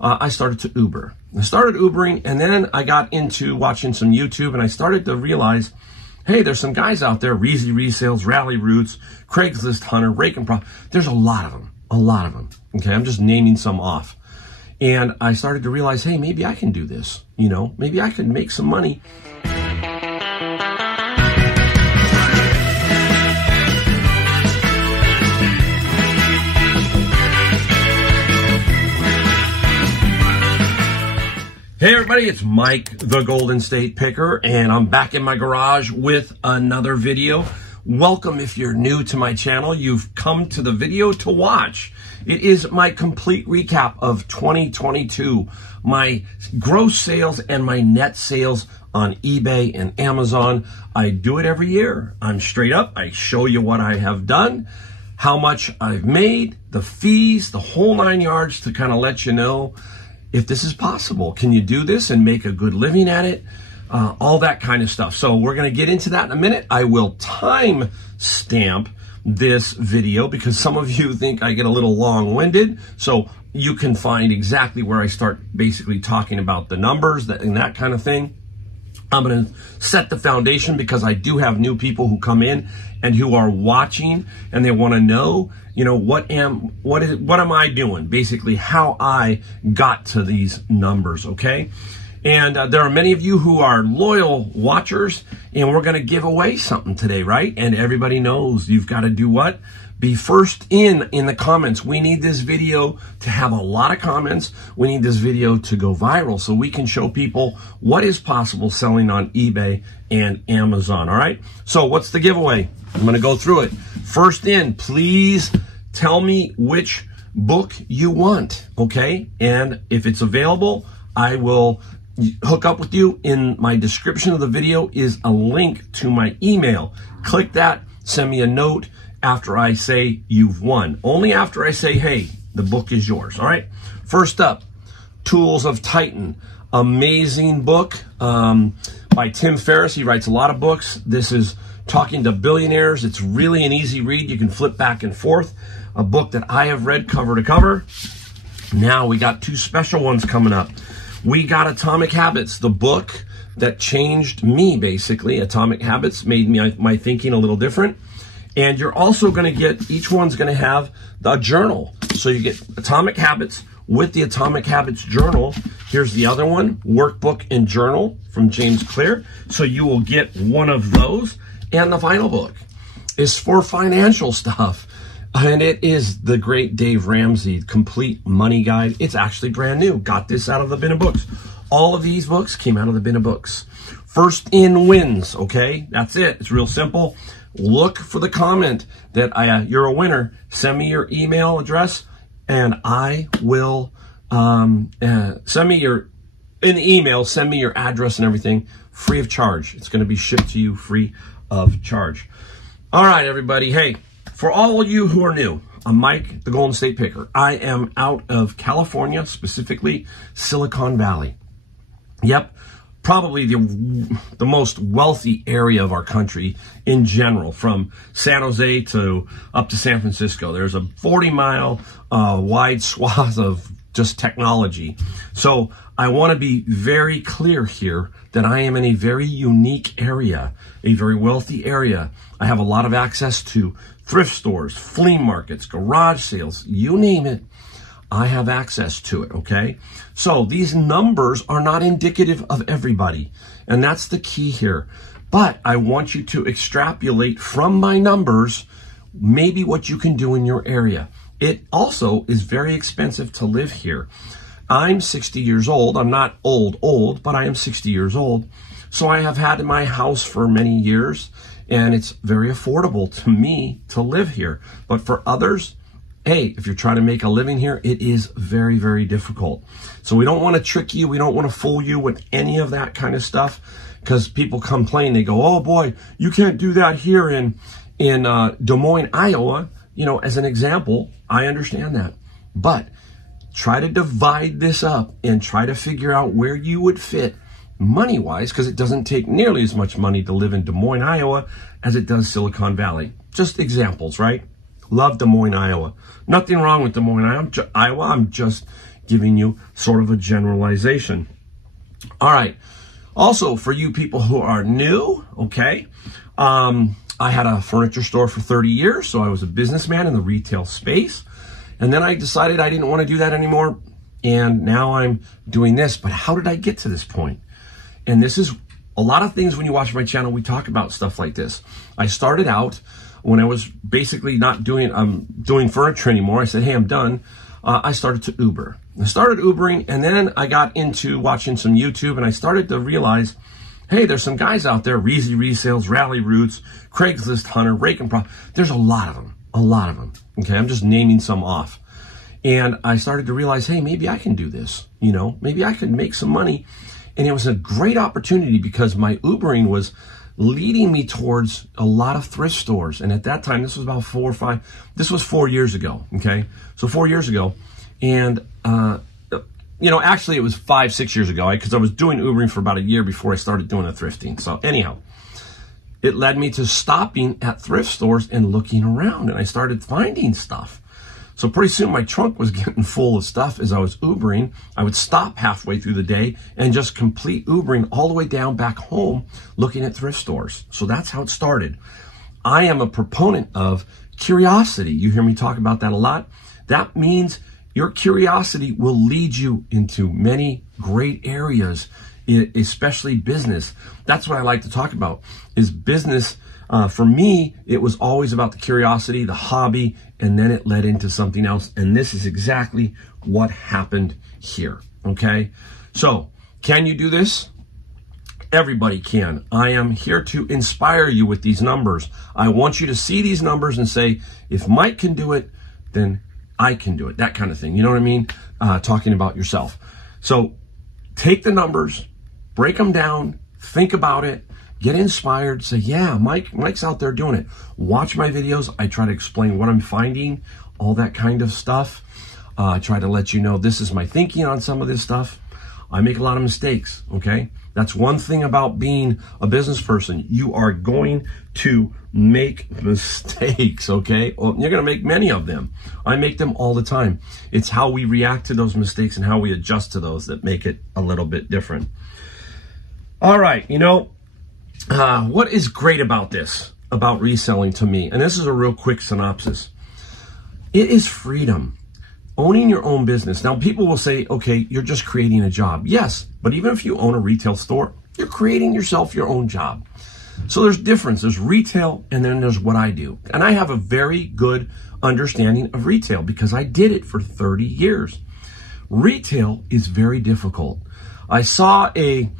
I started to Uber. I started Ubering, and then I got into watching some YouTube, and I started to realize, hey, there's some guys out there, Reezy Resales, Rally Roots, Craigslist Hunter, Rake and Pro. There's a lot of them, okay? I'm just naming some off. And I started to realize, hey, maybe I can do this, you know? Maybe I could make some money. Hey everybody, it's Mike, the Golden State Picker, and I'm back in my garage with another video. Welcome if you're new to my channel. You've come to the video to watch. It is my complete recap of 2022, my gross sales and my net sales on eBay and Amazon. I do it every year. I'm straight up. I show you what I have done, how much I've made, the fees, the whole 9 yards to kind of let you know if this is possible. Can you do this and make a good living at it? All that kind of stuff. So we're going to get into that in a minute. I will time stamp this video because some of you think I get a little long-winded. So you can find exactly where I start basically talking about the numbers and that kind of thing. I'm going to set the foundation because I do have new people who come in and who are watching and they want to know, you know, what am I doing? Basically how I got to these numbers, okay? And there are many of you who are loyal watchers, and we're going to give away something today, right? And everybody knows you've got to do what? Be first in the comments. We need this video to have a lot of comments. We need this video to go viral so we can show people what is possible selling on eBay and Amazon, all right? So what's the giveaway? I'm going to go through it. First in, please tell me which book you want, okay? And if it's available, I will hook up with you. In my description of the video is a link to my email. Click that, send me a note after I say you've won. Only after I say, hey, the book is yours, all right? First up, Tools of Titan. Amazing book by Tim Ferriss. He writes a lot of books. This is Talking to Billionaires. It's really an easy read. You can flip back and forth. A book that I have read cover to cover. Now we got two special ones coming up. We got Atomic Habits, the book that changed me, basically. Atomic Habits made my thinking a little different. And you're also going to get, each one's going to have the journal. So you get Atomic Habits with the Atomic Habits journal. Here's the other one, Workbook and Journal from James Clear. So you will get one of those. And the final book is for financial stuff. And it is the great Dave Ramsey Complete Money Guide. It's actually brand new. Got this out of the bin of books. All of these books came out of the bin of books. First in wins, okay? That's it. It's real simple. Look for the comment that you're a winner. Send me your email address, and I will send me your address and everything free of charge. It's going to be shipped to you free of charge. All right, everybody. Hey, for all of you who are new, I'm Mike, the Golden State Picker. I am out of California, specifically Silicon Valley. Yep. Probably the most wealthy area of our country in general, from San Jose to up to San Francisco. There's a 40-mile wide swath of just technology. So I want to be very clear here that I am in a very unique area, a very wealthy area. I have a lot of access to thrift stores, flea markets, garage sales, you name it. I have access to it, okay? So these numbers are not indicative of everybody, and that's the key here. But I want you to extrapolate from my numbers maybe what you can do in your area. It also is very expensive to live here. I'm 60 years old. I'm not old, but I am 60 years old. So I have had my house for many years, and it's very affordable to me to live here. But for others, hey, if you're trying to make a living here, it is very, very difficult. So we don't want to trick you. We don't want to fool you with any of that kind of stuff, because people complain. They go, oh boy, you can't do that here in Des Moines, Iowa. You know, as an example, I understand that. But try to divide this up and try to figure out where you would fit money-wise, because it doesn't take nearly as much money to live in Des Moines, Iowa as it does Silicon Valley. Just examples, right? Love Des Moines, Iowa. Nothing wrong with Des Moines, Iowa. I'm just giving you sort of a generalization. All right. Also, for you people who are new, okay, I had a furniture store for 30 years, so I was a businessman in the retail space. And then I decided I didn't want to do that anymore, and now I'm doing this. But how did I get to this point? And this is a lot of things when you watch my channel, we talk about stuff like this. I started out when I was basically not doing furniture anymore. I said, hey, I'm done. I started to Uber. I started Ubering, and then I got into watching some YouTube, and I started to realize, hey, there's some guys out there, Reezy Resales, Rally Roots, Craigslist Hunter, Rake and Pro. There's a lot of them, okay? I'm just naming some off. And I started to realize, hey, maybe I can do this, you know? Maybe I could make some money. And it was a great opportunity because my Ubering was leading me towards a lot of thrift stores. And at that time, this was about 4 years ago, okay? So 4 years ago. And, you know, actually it was 5-6 years ago because I was doing Ubering for about a year before I started doing the thrifting. So anyhow, it led me to stopping at thrift stores and looking around, and I started finding stuff. So pretty soon my trunk was getting full of stuff as I was Ubering. I would stop halfway through the day and just complete Ubering all the way down back home looking at thrift stores. So that's how it started. I am a proponent of curiosity. You hear me talk about that a lot. That means your curiosity will lead you into many great areas, especially business. That's what I like to talk about, is business. For me, it was always about the curiosity, the hobby, and then it led into something else. And this is exactly what happened here, okay? So, can you do this? Everybody can. I am here to inspire you with these numbers. I want you to see these numbers and say, if Mike can do it, then I can do it. That kind of thing. You know what I mean? Talking about yourself. So, take the numbers, break them down, think about it, get inspired, say, yeah, Mike's out there doing it. Watch my videos. I try to explain what I'm finding, all that kind of stuff. I try to let you know this is my thinking on some of this stuff. I make a lot of mistakes, okay? That's one thing about being a business person. You are going to make mistakes, okay? Well, you're going to make many of them. I make them all the time. It's how we react to those mistakes and how we adjust to those that make it a little bit different. All right, you know, what is great about this, about reselling to me, and this is a real quick synopsis, it is freedom. Owning your own business. Now, people will say, okay, you're just creating a job. Yes, but even if you own a retail store, you're creating yourself your own job. So there's difference. There's retail, and then there's what I do. And I have a very good understanding of retail because I did it for 30 years. Retail is very difficult. I saw a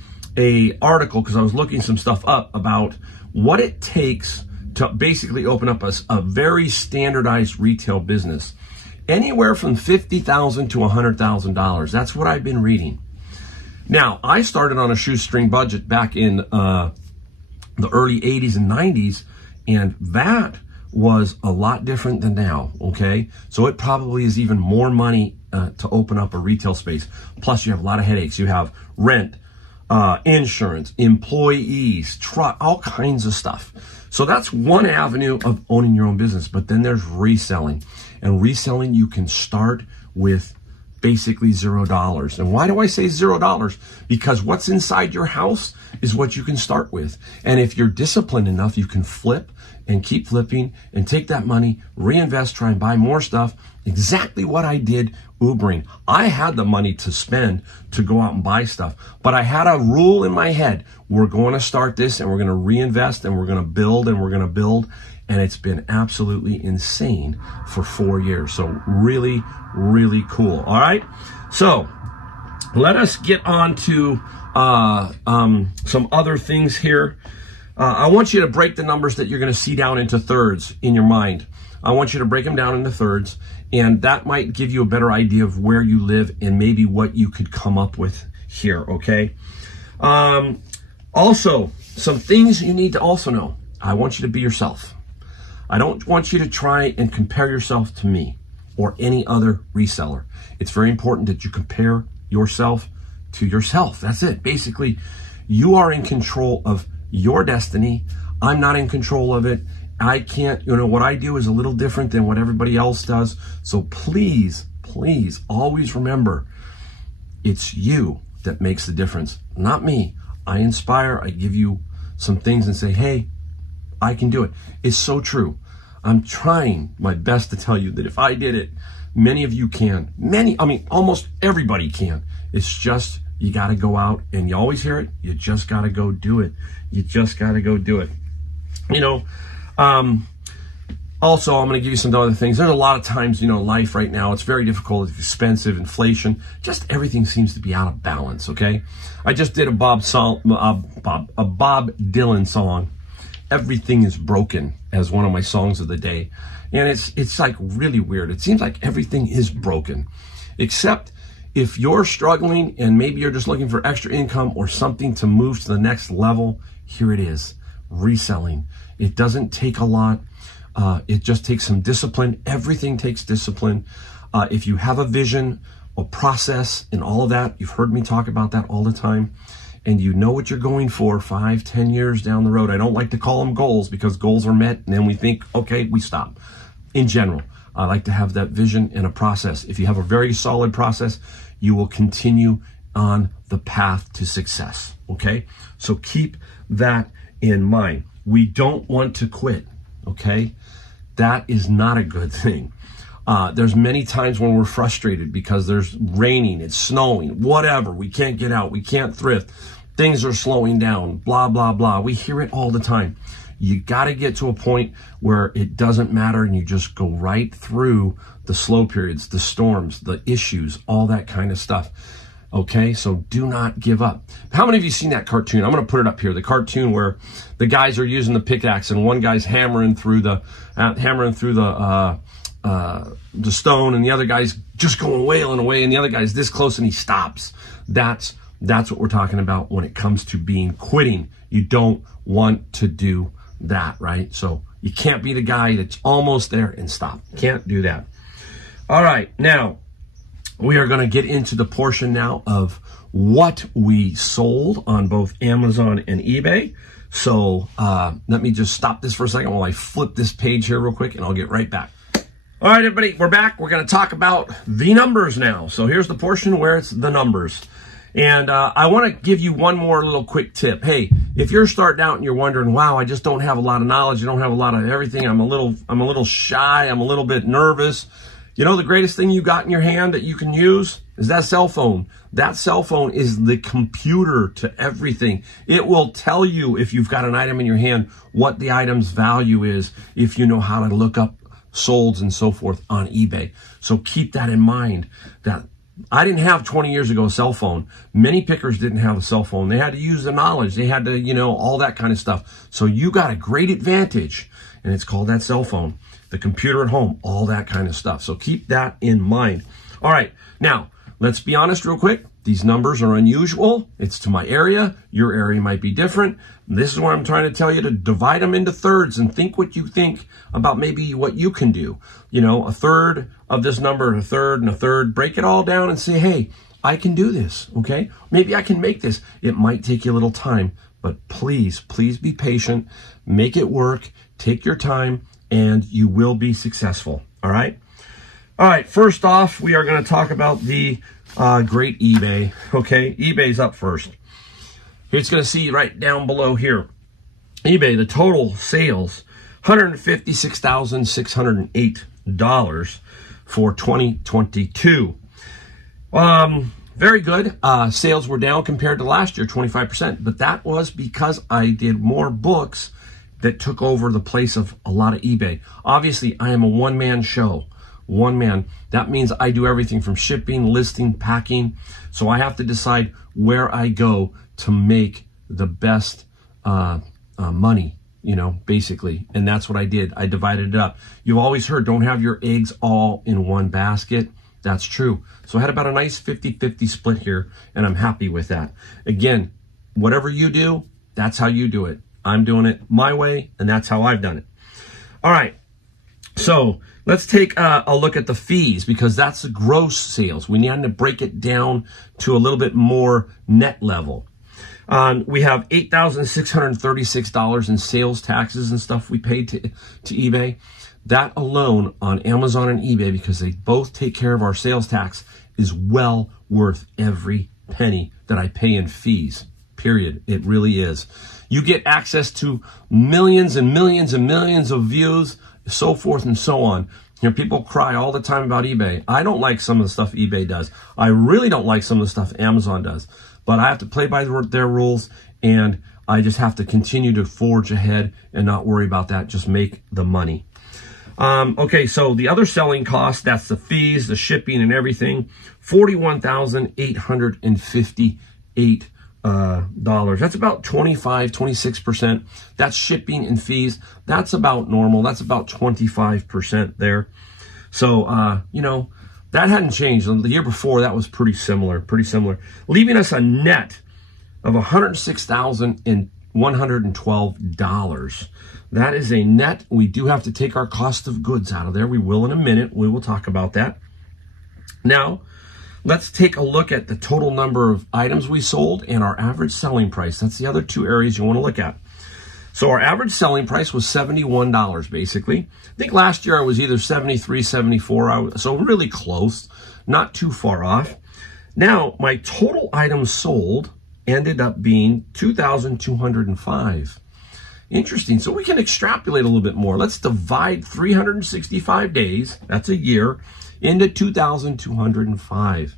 article because I was looking some stuff up about what it takes to basically open up a very standardized retail business. Anywhere from $50,000 to $100,000. That's what I've been reading. Now, I started on a shoestring budget back in the early 80s and 90s, and that was a lot different than now, okay? So it probably is even more money to open up a retail space. Plus, you have a lot of headaches. You have rent, insurance, employees, truck, all kinds of stuff. So that's one avenue of owning your own business. But then there's reselling. And reselling, you can start with basically $0. And why do I say $0? Because what's inside your house is what you can start with. And if you're disciplined enough, you can flip and keep flipping and take that money, reinvest, try and buy more stuff. Exactly what I did Ubering. I had the money to spend to go out and buy stuff, but I had a rule in my head. We're going to start this and we're going to reinvest and we're going to build and we're going to build. And it's been absolutely insane for 4 years. So really, really cool. All right. So let us get on to some other things here. I want you to break the numbers that you're going to see down into thirds in your mind. I want you to break them down into thirds, and that might give you a better idea of where you live and maybe what you could come up with here, okay? Also, some things you need to also know. I want you to be yourself. I don't want you to try and compare yourself to me or any other reseller. It's very important that you compare yourself to yourself. That's it. Basically, you are in control of your destiny. I'm not in control of it. I can't, what I do is a little different than what everybody else does. So please, please always remember, It's you that makes the difference, not me. I inspire, I give you some things and say, hey, I can do it. It's so true. I'm trying my best to tell you that if I did it, many of you can. Almost everybody can. It's just, you got to go out, and you always hear it, you just got to go do it. You just got to go do it. Also, I'm going to give you some other things. There's a lot of times, life right now, it's very difficult. It's expensive, inflation, just everything seems to be out of balance, okay? I just did a Bob Dylan song, Everything is Broken, as one of my songs of the day. And it's like really weird. It seems like everything is broken, except if you're struggling and maybe you're just looking for extra income or something to move to the next level. Here it is, reselling. It doesn't take a lot. It just takes some discipline. Everything takes discipline. If you have a vision, a process, and all of that, you've heard me talk about that all the time, and you know what you're going for 5, 10 years down the road. I don't like to call them goals because goals are met and then we think, okay, we stop. In general, I like to have that vision and a process. If you have a very solid process, you will continue on the path to success, okay? So keep that in mind. We don't want to quit, okay? That is not a good thing. There's many times when we're frustrated because there's raining, it's snowing, whatever. We can't get out, we can't thrift. Things are slowing down, blah, blah, blah. We hear it all the time. You got to get to a point where it doesn't matter and you just go right through the slow periods, the storms, the issues, all that kind of stuff. Okay, so do not give up. How many of you seen that cartoon? I'm going to put it up here. The cartoon where the guys are using the pickaxe and one guy's hammering through the stone, and the other guy's just going wailing away, and the other guy's this close and he stops. That's what we're talking about when it comes to quitting. You don't want to do that, right? So you can't be the guy that's almost there and stop. Can't do that. All right, now we are going to get into the portion now of what we sold on both Amazon and eBay. So let me just stop this for a second while I flip this page here real quick, and I'll get right back. All right, everybody, we're back. We're going to talk about the numbers now. So here's the portion where it's the numbers. And I want to give you one more little quick tip. Hey, if you're starting out and you're wondering, wow, I just don't have a lot of knowledge, I don't have a lot of everything, I'm a little shy, I'm a little bit nervous. You know, the greatest thing you got in your hand that you can use is that cell phone. That cell phone is the computer to everything. It will tell you, if you've got an item in your hand, what the item's value is, if you know how to look up solds and so forth on eBay. So keep that in mind. That I didn't have 20 years ago a cell phone. Many pickers didn't have a cell phone. They had to use the knowledge. They had to, all that kind of stuff. So you got a great advantage, and it's called that cell phone, the computer at home, all that kind of stuff. So keep that in mind. All right, now let's be honest real quick. These numbers are unusual. It's to my area. Your area might be different. This is what I'm trying to tell you, to divide them into thirds and think what you think about maybe what you can do. A third of this number, a third and a third. Break it all down and say, hey, I can do this, okay? Maybe I can make this. It might take you a little time, but please, please be patient. Make it work. Take your time, and you will be successful, all right? All right, first off, we are going to talk about the great eBay, okay? eBay's up first. It's going to see right down below here. eBay, the total sales, $156,608 for 2022. Very good. Sales were down compared to last year, 25%, but that was because I did more books that took over the place of a lot of eBay. Obviously, I am a one-man show. One man. That means I do everything from shipping, listing, packing. So I have to decide where I go to make the best money, basically. And that's what I did. I divided it up. You've always heard, don't have your eggs all in one basket. That's true. So I had about a nice 50-50 split here, and I'm happy with that. Again, whatever you do, that's how you do it. I'm doing it my way, and that's how I've done it. All right. So let's take a look at the fees, because that's the gross sales. We need to break it down to a little bit more net level. We have $8,636 in sales taxes and stuff we paid to eBay. That alone on Amazon and eBay, because they both take care of our sales tax is well worth every penny that I pay in fees, period. It really is. You get access to millions and millions and millions of views, so forth and so on. You know, people cry all the time about eBay. I don't like some of the stuff eBay does. I really don't like some of the stuff Amazon does. But I have to play by their rules, and I just have to continue to forge ahead and not worry about that. Just make the money. Okay, so the other selling cost, that's the fees, the shipping and everything, $41,858. That's about 26%. That's shipping and fees. That's about normal. That's about 25% there. So, you know, that hadn't changed. The year before, that was pretty similar, leaving us a net of $106,112. That is a net. We do have to take our cost of goods out of there. We will in a minute. We will talk about that. Now, let's take a look at the total number of items we sold and our average selling price. That's the other two areas you want to look at. So our average selling price was $71, basically. I think last year I was either 73, 74, so really close, not too far off. Now, my total items sold ended up being 2,205. Interesting. So we can extrapolate a little bit more. Let's divide 365 days, that's a year, into 2,205.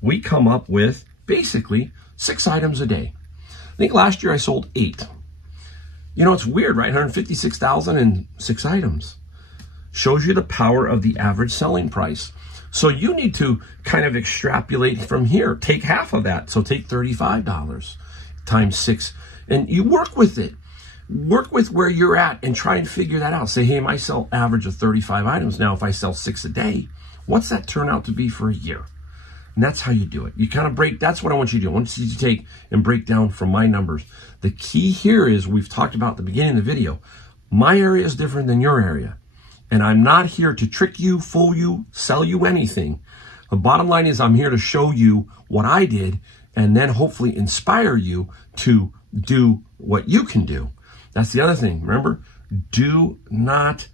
We come up with basically 6 items a day. I think last year I sold 8. You know, it's weird, right? 156,000 and 6 items. Shows you the power of the average selling price. So you need to kind of extrapolate from here. Take half of that. So take $35 times 6. And you work with it. Work with where you're at and try and figure that out. Say, hey, I sell average of 35 items. Now, if I sell 6 a day, what's that turn out to be for a year? And that's how you do it. You kind of break, that's what I want you to do. I want you to take and break down from my numbers. The key here is, we've talked about at the beginning of the video, my area is different than your area. And I'm not here to trick you, fool you, sell you anything. The bottom line is I'm here to show you what I did and then hopefully inspire you to do what you can do. That's the other thing. Remember, do not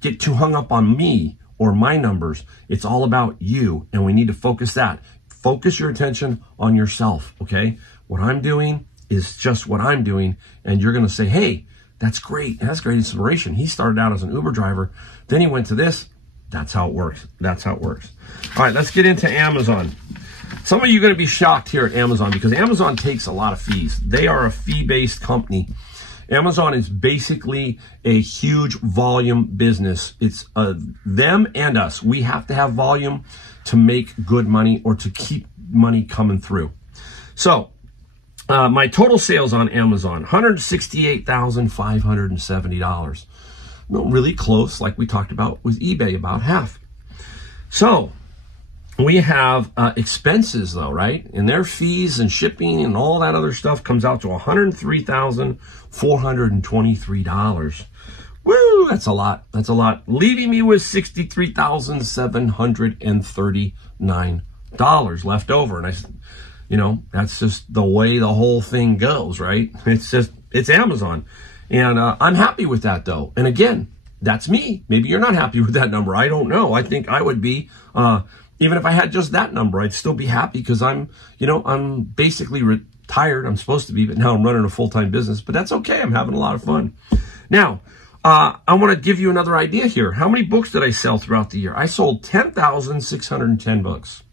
get too hung up on me or my numbers. It's all about you, and we need to focus that. Focus your attention on yourself, okay? What I'm doing is just what I'm doing, and you're going to say, hey, that's great. That's great inspiration. He started out as an Uber driver. Then he went to this. That's how it works. That's how it works. All right, let's get into Amazon. Some of you are going to be shocked here at Amazon because Amazon takes a lot of fees. They are a fee-based company. Amazon is basically a huge volume business. It's them and us. We have to have volume to make good money or to keep money coming through. So my total sales on Amazon, $168,570. No, really close, like we talked about with eBay, about half. So we have expenses though, right? And their fees and shipping and all that other stuff comes out to $103,423. Woo, that's a lot. That's a lot. Leaving me with $63,739 left over. And I, you know, that's just the way the whole thing goes, right? It's Amazon. And I'm happy with that though. And again, that's me. Maybe you're not happy with that number. I don't know. I think I would be, even if I had just that number, I'd still be happy because I'm, you know, I'm basically retired. I'm supposed to be, but now I'm running a full-time business, but that's okay. I'm having a lot of fun. Now, I want to give you another idea here. How many books did I sell throughout the year? I sold 10,610 books.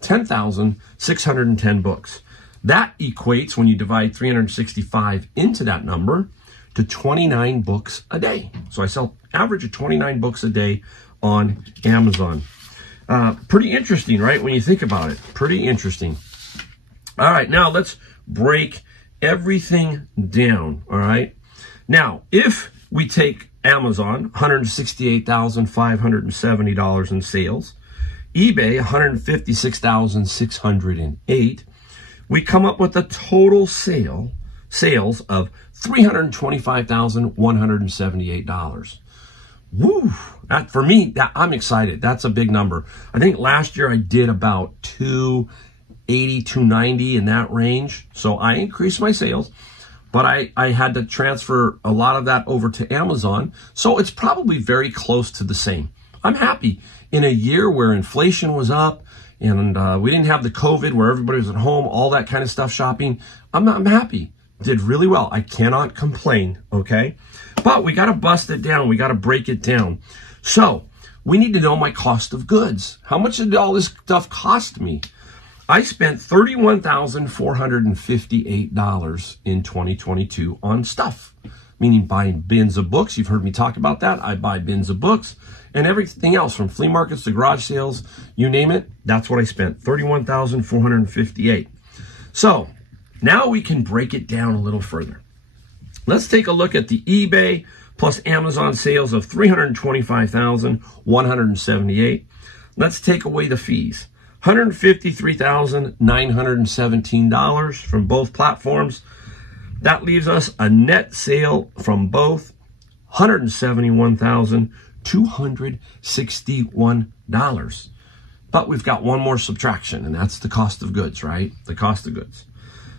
10,610 books. That equates, when you divide 365 into that number, to 29 books a day. So I sell average of 29 books a day on Amazon. Pretty interesting, right? When you think about it, pretty interesting. All right, now let's break everything down, all right? Now, if we take Amazon, $168,570 in sales, eBay, $156,608, we come up with a total sales of $325,178. Woo! That, for me, I'm excited. That's a big number. I think last year I did about 280, 290 in that range. So I increased my sales, but I had to transfer a lot of that over to Amazon. So it's probably very close to the same. I'm happy. In a year where inflation was up and we didn't have the COVID where everybody was at home, all that kind of stuff shopping, I'm happy. Did really well. I cannot complain, okay? But we got to bust it down. We got to break it down. So we need to know my cost of goods. How much did all this stuff cost me? I spent $31,458 in 2022 on stuff, meaning buying bins of books. You've heard me talk about that. I buy bins of books and everything else from flea markets to garage sales, you name it. That's what I spent, $31,458. So now we can break it down a little further. Let's take a look at the eBay plus Amazon sales of $325,178. Let's take away the fees. $153,917 from both platforms. That leaves us a net sale from both $171,261. But we've got one more subtraction, and that's the cost of goods, right? The cost of goods.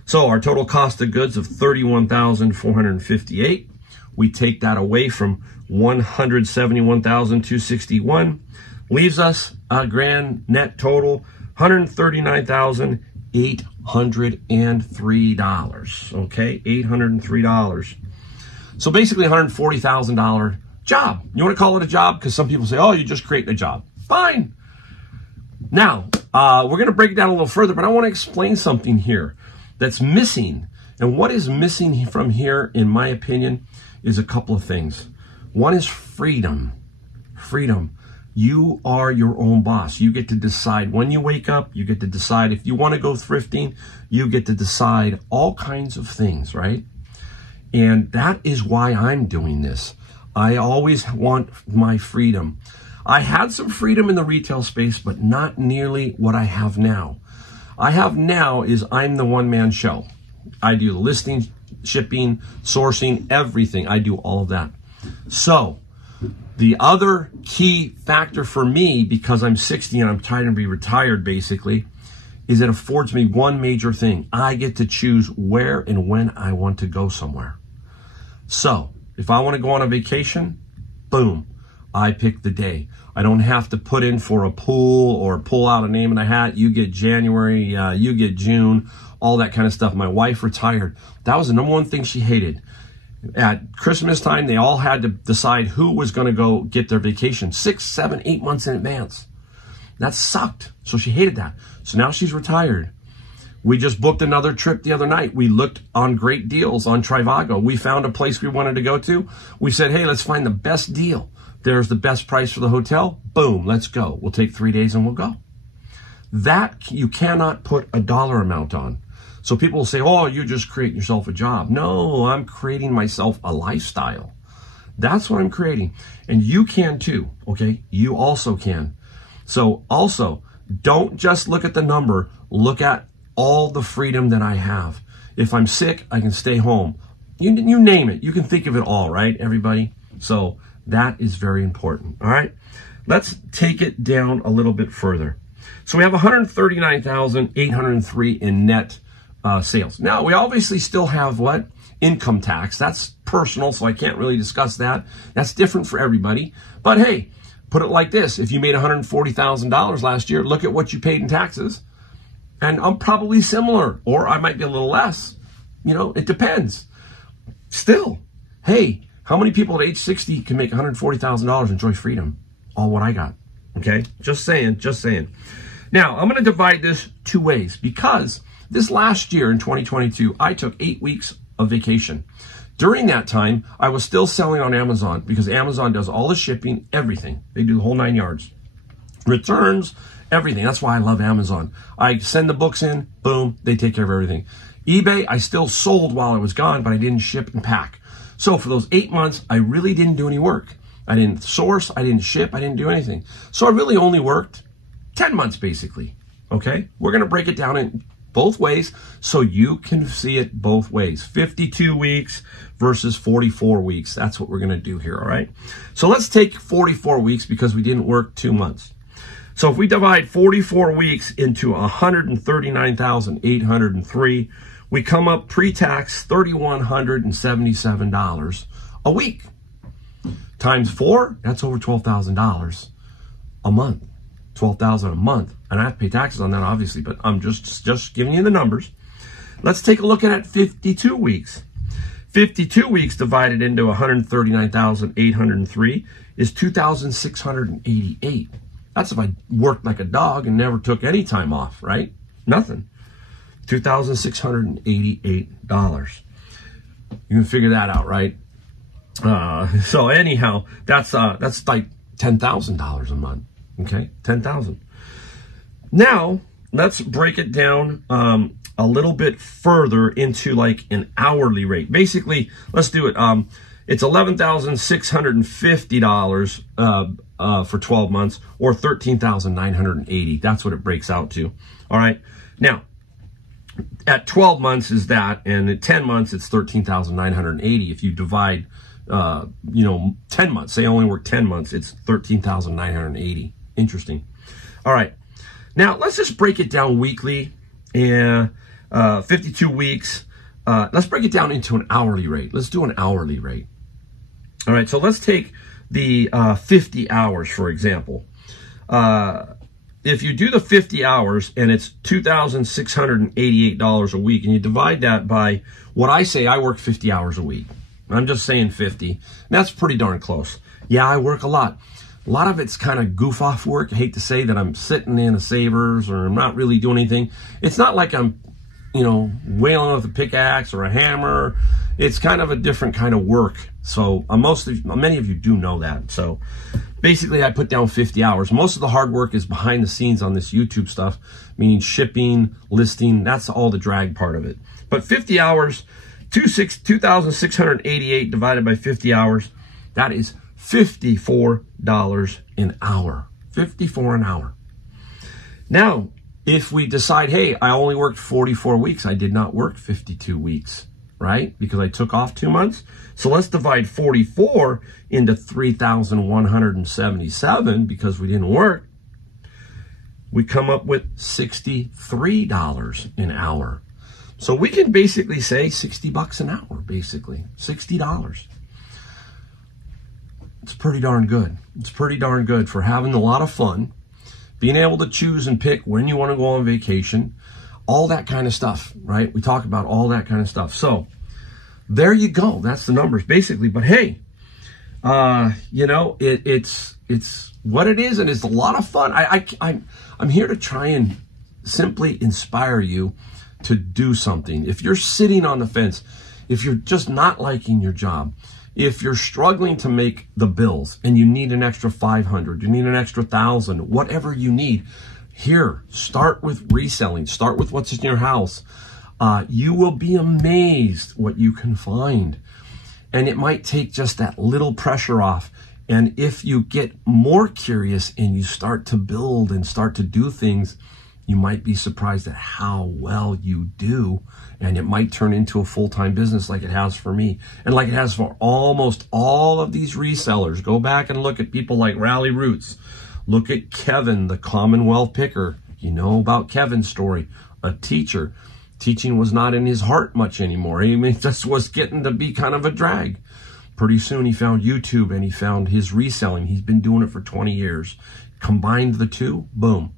So our total cost of goods of $31,458. We take that away from $171,261. Leaves us a grand net total $139,803. Okay, $803. So basically $140,000 job. You want to call it a job? Because some people say, oh, you just create a job. Fine. Now, we're going to break it down a little further, but I want to explain something here that's missing. And what is missing from here, in my opinion, is a couple of things. One is freedom. Freedom. You are your own boss. You get to decide when you wake up. You get to decide if you want to go thrifting. You get to decide all kinds of things, right? And that is why I'm doing this. I always want my freedom. I had some freedom in the retail space, but not nearly what I have now. I have now is I'm the one-man show. I do the listing, shipping, sourcing, everything. I do all of that. So the other key factor for me, because I'm 60 and I'm trying to be retired basically, is it affords me one major thing. I get to choose where and when I want to go somewhere. So if I want to go on a vacation, boom, I pick the day. I don't have to put in for a pool or pull out a name in a hat. You get January, you get June, all that kind of stuff. My wife retired. That was the number one thing she hated. At Christmas time, they all had to decide who was going to go get their vacation 6, 7, 8 months in advance. That sucked. So she hated that. So now she's retired. We just booked another trip the other night. We looked on great deals on Trivago. We found a place we wanted to go to. We said, hey, let's find the best deal. There's the best price for the hotel. Boom, let's go. We'll take 3 days and we'll go. That you cannot put a dollar amount on. So people will say, oh, you just create yourself a job. No, I'm creating myself a lifestyle. That's what I'm creating. And you can too, okay? You also can. So also, don't just look at the number. Look at all the freedom that I have. If I'm sick, I can stay home. You name it. You can think of it all, right, everybody? So that is very important, all right? Let's take it down a little bit further. So we have 139,803 in net sales. Now, we obviously still have what? Income tax. That's personal, so I can't really discuss that. That's different for everybody. But hey, put it like this. If you made $140,000 last year, look at what you paid in taxes. And I'm probably similar, or I might be a little less. You know, it depends. Still, hey, how many people at age 60 can make $140,000 and enjoy freedom? All what I got, okay? Just saying, just saying. Now, I'm going to divide this two ways because this last year in 2022, I took 8 weeks of vacation. During that time, I was still selling on Amazon because Amazon does all the shipping, everything. They do the whole 9 yards. Returns, everything. That's why I love Amazon. I send the books in, boom, they take care of everything. eBay, I still sold while I was gone, but I didn't ship and pack. So for those 8 months, I really didn't do any work. I didn't source, I didn't ship, I didn't do anything. So I really only worked 10 months basically, okay? We're gonna break it down in both ways so you can see it both ways. 52 weeks versus 44 weeks. That's what we're gonna do here, all right? So let's take 44 weeks because we didn't work 2 months. So if we divide 44 weeks into 139,803, we come up pre-tax $3,177 a week. Times 4, that's over $12,000. a month, $12,000 a month. And I have to pay taxes on that, obviously, but I'm just giving you the numbers. Let's take a look at 52 weeks. 52 weeks divided into 139,803 is 2,688. That's if I worked like a dog and never took any time off, right? Nothing. $2,688. You can figure that out, right? So anyhow, that's like $10,000 a month. Okay, $10,000. Now let's break it down a little bit further into like an hourly rate. Basically, let's do it. It's $11,650 for 12 months, or $13,980. That's what it breaks out to. All right. Now, at 12 months is that, and at 10 months it's $13,980. If you divide, 10 months, say I only work 10 months, it's $13,980. Interesting. All right. Now let's just break it down weekly. And 52 weeks. Let's break it down into an hourly rate. Let's do an hourly rate. All right, so let's take the 50 hours, for example. If you do the 50 hours and it's $2,688 a week, and you divide that by what I say, I work 50 hours a week. I'm just saying 50. That's pretty darn close. Yeah, I work a lot. A lot of it's kind of goof off work. I hate to say that I'm sitting in a Savers or I'm not really doing anything. It's not like I'm, wailing with a pickaxe or a hammer. It's kind of a different kind of work. So many of you do know that. So basically I put down 50 hours. Most of the hard work is behind the scenes on this YouTube stuff, meaning shipping, listing. That's all the drag part of it. But 50 hours, 2,688 divided by 50 hours, that is $54 an hour. $54 an hour. Now, if we decide, hey, I only worked 44 weeks, I did not work 52 weeks, right? Because I took off 2 months. So let's divide 44 into 3,177 because we didn't work. We come up with $63 an hour. So we can basically say $60 an hour, basically. $60. It's pretty darn good. It's pretty darn good for having a lot of fun, being able to choose and pick when you want to go on vacation, all that kind of stuff, right? We talk about all that kind of stuff. So there you go. That's the numbers basically. But hey, it's what it is, and it's a lot of fun. I'm here to try and simply inspire you to do something. If you're sitting on the fence, if you're just not liking your job, if you're struggling to make the bills and you need an extra 500, you need an extra 1,000, whatever you need, here, start with reselling. Start with what's in your house. You will be amazed what you can find. And it might take just that little pressure off. And if you get more curious and you start to build and start to do things, you might be surprised at how well you do. And it might turn into a full-time business like it has for me. And like it has for almost all of these resellers. Go back and look at people like Rally Roots. Look at Kevin, the Commonwealth Picker. You know about Kevin's story. A teacher. Teaching was not in his heart much anymore. I mean, this was getting to be kind of a drag. Pretty soon he found YouTube and he found his reselling. He's been doing it for 20 years. Combined the two, boom.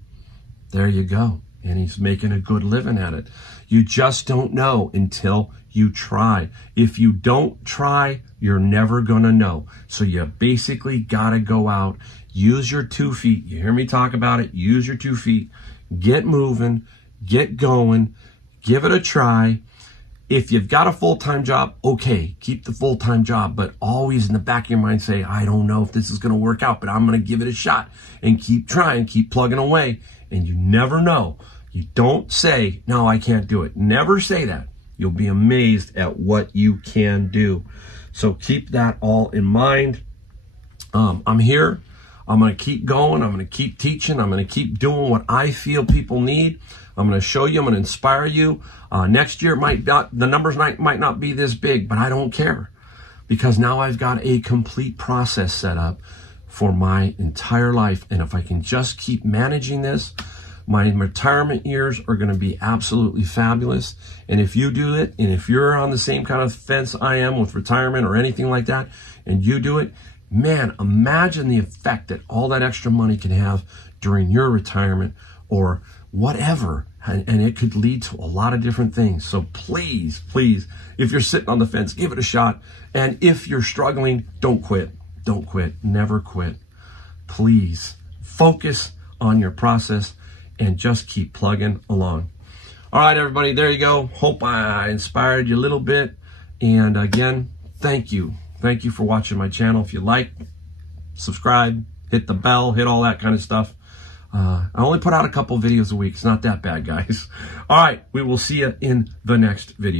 There you go. And he's making a good living at it. You just don't know until you try. If you don't try, you're never going to know. So you basically got to go out, use your 2 feet. You hear me talk about it? Use your 2 feet. Get moving. Get going. Give it a try. If you've got a full-time job, okay, keep the full-time job, but always in the back of your mind say, I don't know if this is going to work out, but I'm going to give it a shot and keep trying, keep plugging away. And you never know. You don't say, no, I can't do it. Never say that. You'll be amazed at what you can do. So keep that all in mind. I'm here. I'm going to keep going. I'm going to keep teaching. I'm going to keep doing what I feel people need. I'm going to show you. I'm going to inspire you. Next year, the numbers might not be this big, but I don't care because now I've got a complete process set up for my entire life. And if I can just keep managing this, my retirement years are going to be absolutely fabulous. And if you do it, and if you're on the same kind of fence I am with retirement or anything like that, and you do it, man, imagine the effect that all that extra money can have during your retirement or whatever. And it could lead to a lot of different things. So please, please, if you're sitting on the fence, give it a shot. And if you're struggling, don't quit. Don't quit. Never quit. Please focus on your process and just keep plugging along. All right, everybody, there you go. Hope I inspired you a little bit. And again, thank you. Thank you for watching my channel. If you like, subscribe, hit the bell, hit all that kind of stuff. I only put out a couple videos a week. It's not that bad, guys. All right, we will see you in the next video.